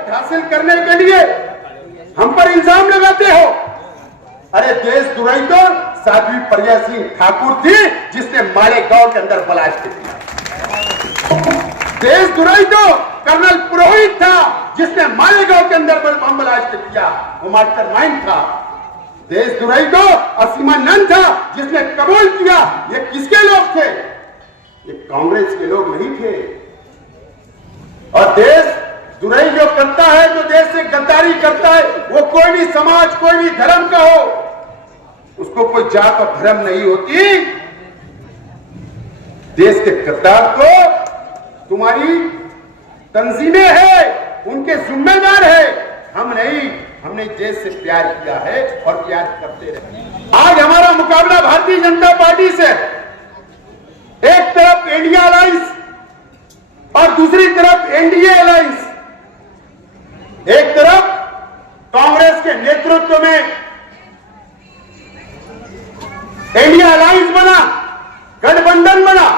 Vote हासिल करने के लिए हम पर इल्जाम लगाते हो। अरे देशद्रोही तो साध्वी प्रज्ञा सिंह ठाकुर थी जिसने मालेगांव के अंदर ब्लास्ट किया। देशद्रोही तो कर्नल पुरोहित था जिसने मालेगांव के अंदर बम ब्लास्ट किया, वो मास्टरमाइंड था। देशद्रोही तो असीमानंद था जिसने कबूल किया। ये किसके लोग थे? ये कांग्रेस के लोग नहीं थे। और देशद्रोही जो करता है, जो देश से गद्दारी करता है, वो कोई भी समाज, कोई भी धर्म का हो, उसको कोई जात और धर्म नहीं होती। देश के गद्दार तो तुम्हारी तंजीमें हैं, उनके जिम्मेदार है। हम नहीं, हमने देश से प्यार किया है और प्यार करते रहे। आज हमारा मुकाबला भारतीय जनता पार्टी से, एक तरफ इंडिया अलायंस और दूसरी तरफ एनडीए अलायंस। एक तरफ कांग्रेस के नेतृत्व में इंडिया अलायंस बना, गठबंधन बना,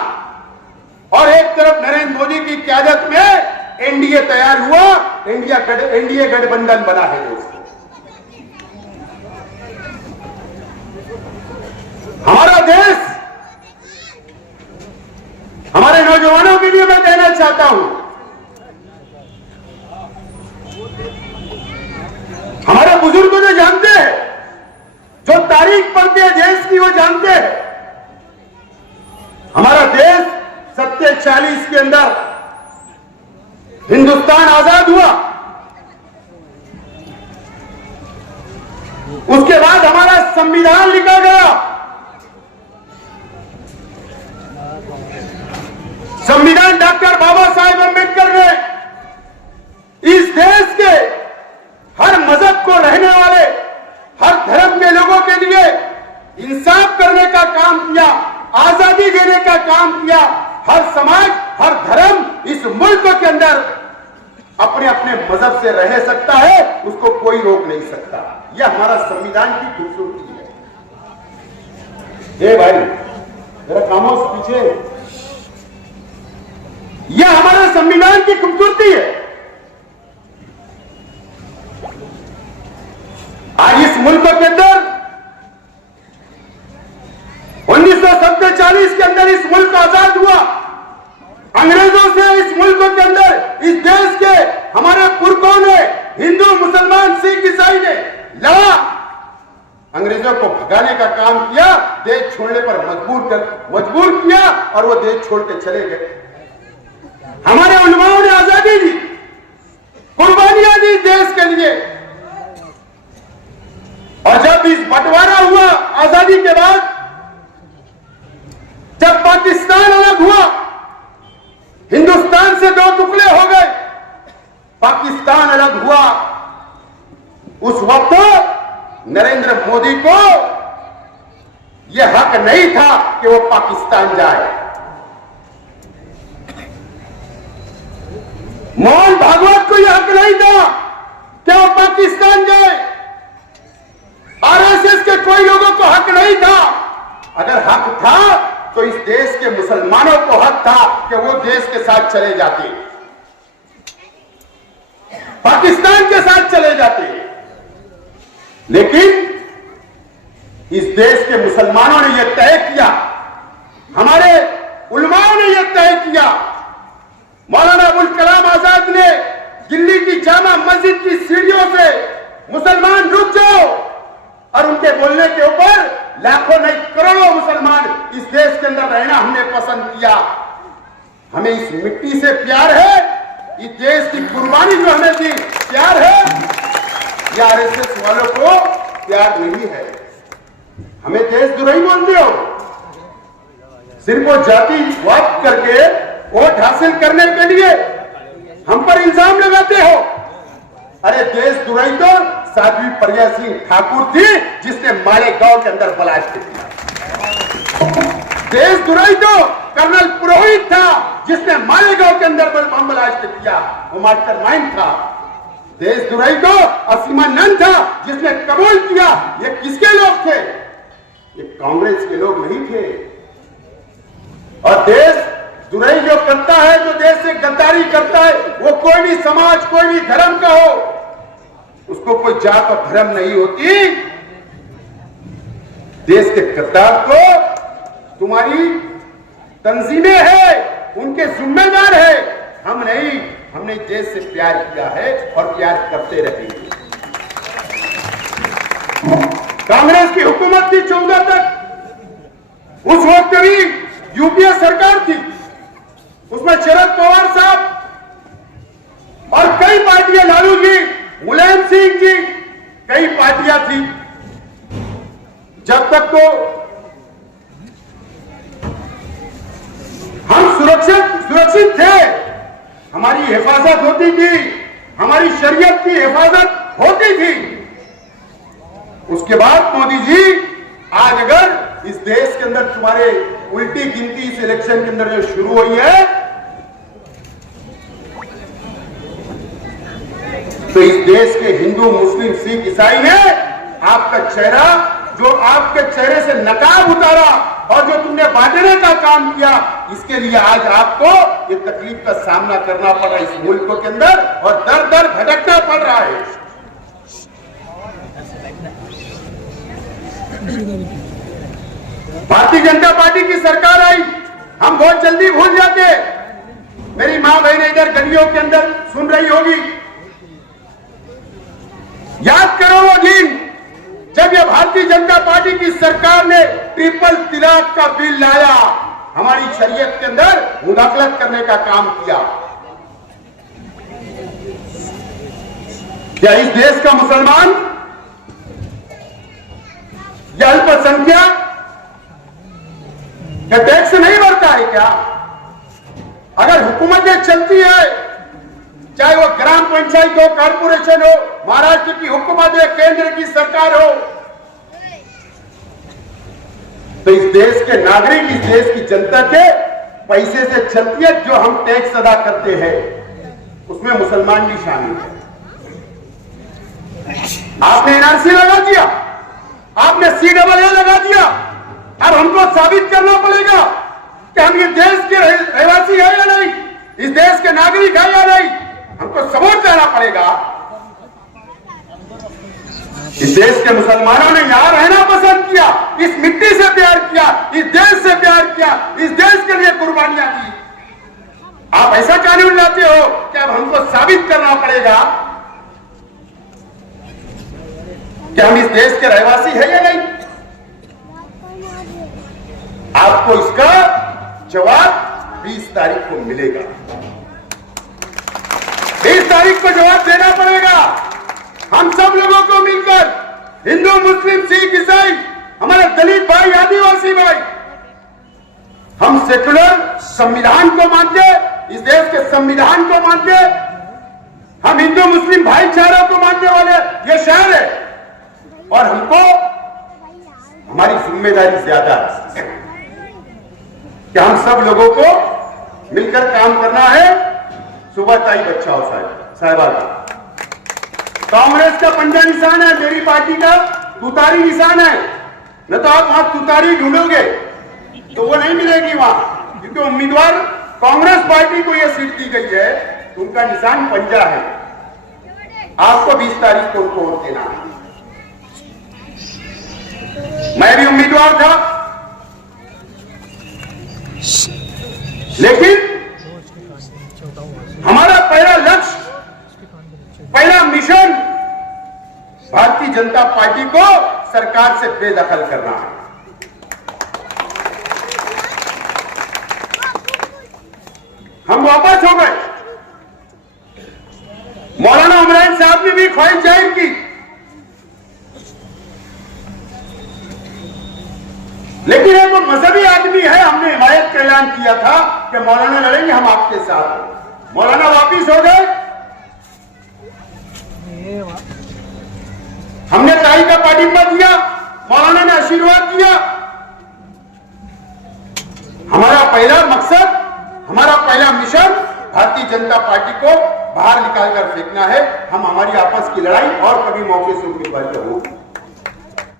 और एक तरफ नरेंद्र मोदी की क़यादत में एनडीए तैयार हुआ, एनडीए गठबंधन बना है। दोस्तों, हमारा देश, हमारे नौजवानों के लिए मैं कहना चाहता हूं, हमारे बुजुर्ग तो जानते हैं, जो तारीख पढ़ते हैं देश की वो जानते हैं। हमारा देश 47 के अंदर हिंदुस्तान आजाद हुआ। उसके बाद हमारा संविधान लिखा गया। संविधान डॉक्टर बाबा साहेब अम्बेडकर ने इस देश के हर मजहब को रहने वाले, हर धर्म के लोगों के लिए इंसाफ करने का काम किया, आजादी देने का काम किया। हर समाज, हर धर्म इस मुल्क के अंदर अपने अपने मजहब से रह सकता है, उसको कोई रोक नहीं सकता। यह हमारा संविधान की खूबसूरती है। भाई मेरा खामोश पीछे, यह हमारे संविधान की खूबसूरती है। आज इस मुल्क के अंदर 1947 के अंदर इस मुल्क आजाद हुआ। अंग्रेजों से इस मुल्क के अंदर, इस देश के हमारे पुरखों ने, हिंदू, मुसलमान, सिख, ईसाई ने लड़ा, अंग्रेजों को भगाने का काम किया, देश छोड़ने पर मजबूर किया और वो देश छोड़ के चले गए। हमारे उलमाओं ने आजादी दी, कुर्बानियां दी देश के लिए। और जब इस बंटवारा हुआ आजादी के बाद, जब पाकिस्तान अलग हुआ, हिंदुस्तान से दो टुकड़े हो गए, पाकिस्तान अलग हुआ, उस वक्त नरेंद्र मोदी को यह हक नहीं था कि वो पाकिस्तान जाए। मोहन भागवत को यह हक नहीं था कि वो पाकिस्तान जाए। आरएसएस के कोई लोगों को हक नहीं था। अगर हक था तो इस देश के मुसलमानों को हक था कि वो देश के साथ चले जाते, पाकिस्तान के साथ चले जाते। लेकिन इस देश के मुसलमानों ने यह तय किया, हमारे उलमाओं ने यह तय किया, मौलाना अबुल कलाम आजाद ने दिल्ली की जामा मस्जिद की सीढ़ियों से मुसलमान रुक जाओ, और उनके बोलने के ऊपर लाखों नहीं करोड़ों मुसलमान इस देश के अंदर रहना हमने पसंद किया। हमें इस मिट्टी से प्यार है, इस देश की कुर्बानी जो हमें दी प्यार है। या आरएसएस वालों को प्यार नहीं है। हमें देशद्रोही बोलते हो, सिर्फ वो जातिवाद करके वोट हासिल करने के लिए हम पर इल्जाम लगाते हो। अरे देशद्रोही तो साध्वी प्रज्ञा सिंह ठाकुर थी जिसने मालेगांव के अंदर ब्लास्ट किया। देशद्रोही तो कर्नल पुरोहित था जिसने मालेगांव के अंदर बम ब्लास्ट किया, वो मास्टरमाइंड था। देशद्रोही तो असीमानंद था जिसने कबूल किया। ये किसके लोग थे? ये कांग्रेस के लोग नहीं थे। और दुरई जो करता है, जो देश से गद्दारी करता है, वो कोई भी समाज, कोई भी धर्म का हो, उसको कोई जात और धर्म नहीं होती। देश के गद्दार तो तुम्हारी तंजीमें हैं, उनके जिम्मेदार है, हम नहीं। हमने देश से प्यार किया है और प्यार करते रहेंगे। कांग्रेस की हुकूमत थी 14 तक, उस वक्त भी यूपीए सरकार थी, उसमें शरद पवार साहब और कई पार्टियां, लालू जी, मुलायम सिंह जी, कई पार्टियां थी। जब तक तो हम सुरक्षित थे, हमारी हिफाजत होती थी, हमारी शरीयत की हिफाजत होती थी। उसके बाद मोदी जी, आज अगर इस देश के अंदर तुम्हारे उल्टी गिनती इस इलेक्शन के अंदर जो शुरू हुई है, तो इस देश के हिंदू, मुस्लिम, सिख, ईसाई ने आपका चेहरा, जो आपके चेहरे से नकाब उतारा और जो तुमने बांटने का काम किया, इसके लिए आज आपको ये तकलीफ का सामना करना पड़ रहा है इस मुल्क के अंदर, और दर दर भटकना पड़ रहा है। भारतीय जनता पार्टी की सरकार आई, हम बहुत जल्दी भूल जाते। मेरी मां बहनें इधर गलियों के अंदर सुन रही होगी, याद करो वो दिन जब ये भारतीय जनता पार्टी की सरकार ने ट्रिपल तलाक का बिल लाया, हमारी शरीयत के अंदर मुदाखलत करने का काम किया। क्या इस देश का मुसलमान या अल्पसंख्यक क्या टैक्स नहीं भरता है क्या? अगर हुकूमतें चलती है, चाहे वो ग्राम पंचायत हो, कारपोरेशन हो, महाराष्ट्र की हुकूमत है, केंद्र की सरकार हो, तो इस देश के नागरिक, इस देश की जनता के पैसे से चलती है। जो हम टैक्स अदा करते हैं उसमें मुसलमान भी शामिल है। आपने एनआरसी लगा दिया, आपने CAA लगा दिया। अब हमको साबित करना पड़ेगा कि हम ये देश के रहवासी है या नहीं, इस देश के नागरिक है या नहीं, हमको सबूत देना पड़ेगा। इस देश के मुसलमानों ने यहां रहना पसंद किया, इस मिट्टी से प्यार किया, इस देश से प्यार किया, इस देश के लिए कुर्बानियां दी। आप ऐसा कानून लाते हो कि अब हमको साबित करना पड़ेगा कि हम इस देश के रहवासी है या नहीं। आपको इसका जवाब 20 तारीख को मिलेगा। 20 तारीख को जवाब देना पड़ेगा। हम सब लोगों को मिलकर, हिंदू, मुस्लिम, सिख, ईसाई, हमारे दलित भाई, आदिवासी भाई, हम सेकुलर संविधान को मानते, इस देश के संविधान को मानते, हम हिंदू मुस्लिम भाईचारा को मानने वाले ये शहर है, और हमको हमारी जिम्मेदारी ज्यादा है कि हम सब लोगों को मिलकर काम करना है। सुबह ताई बच्चा हो साहिबा का कांग्रेस का पंजा निशान है, मेरी पार्टी का तुतारी निशान है। न तो आप वहां तुतारी ढूंढोगे तो वो नहीं मिलेगी वहां, क्योंकि उम्मीदवार कांग्रेस पार्टी को यह सीट दी गई है, तो उनका निशान पंजा है। आपको 20 तारीख को उनको वोट देना है। मैं भी उम्मीदवार था, लेकिन हमारा पहला लक्ष्य, पहला मिशन भारतीय जनता पार्टी को सरकार से बेदखल करना है। हम वापस हो गए। मौलाना इमरान साहब ने भी ख्वाहिश जाहिर की, लेकिन एक वो मजहबी आदमी है, हमने हिमायत का ऐलान किया था कि मौलाना लड़ेंगे, हम आपके साथ। मौलाना वापिस हो गए। हमने ताई का पाठिंबा दिया, मौलाना ने आशीर्वाद दिया। हमारा पहला मकसद, हमारा पहला मिशन भारतीय जनता पार्टी को बाहर निकालकर फेंकना है। हम हमारी आपस की लड़ाई और कभी मौके से उम्मीदवार होगी।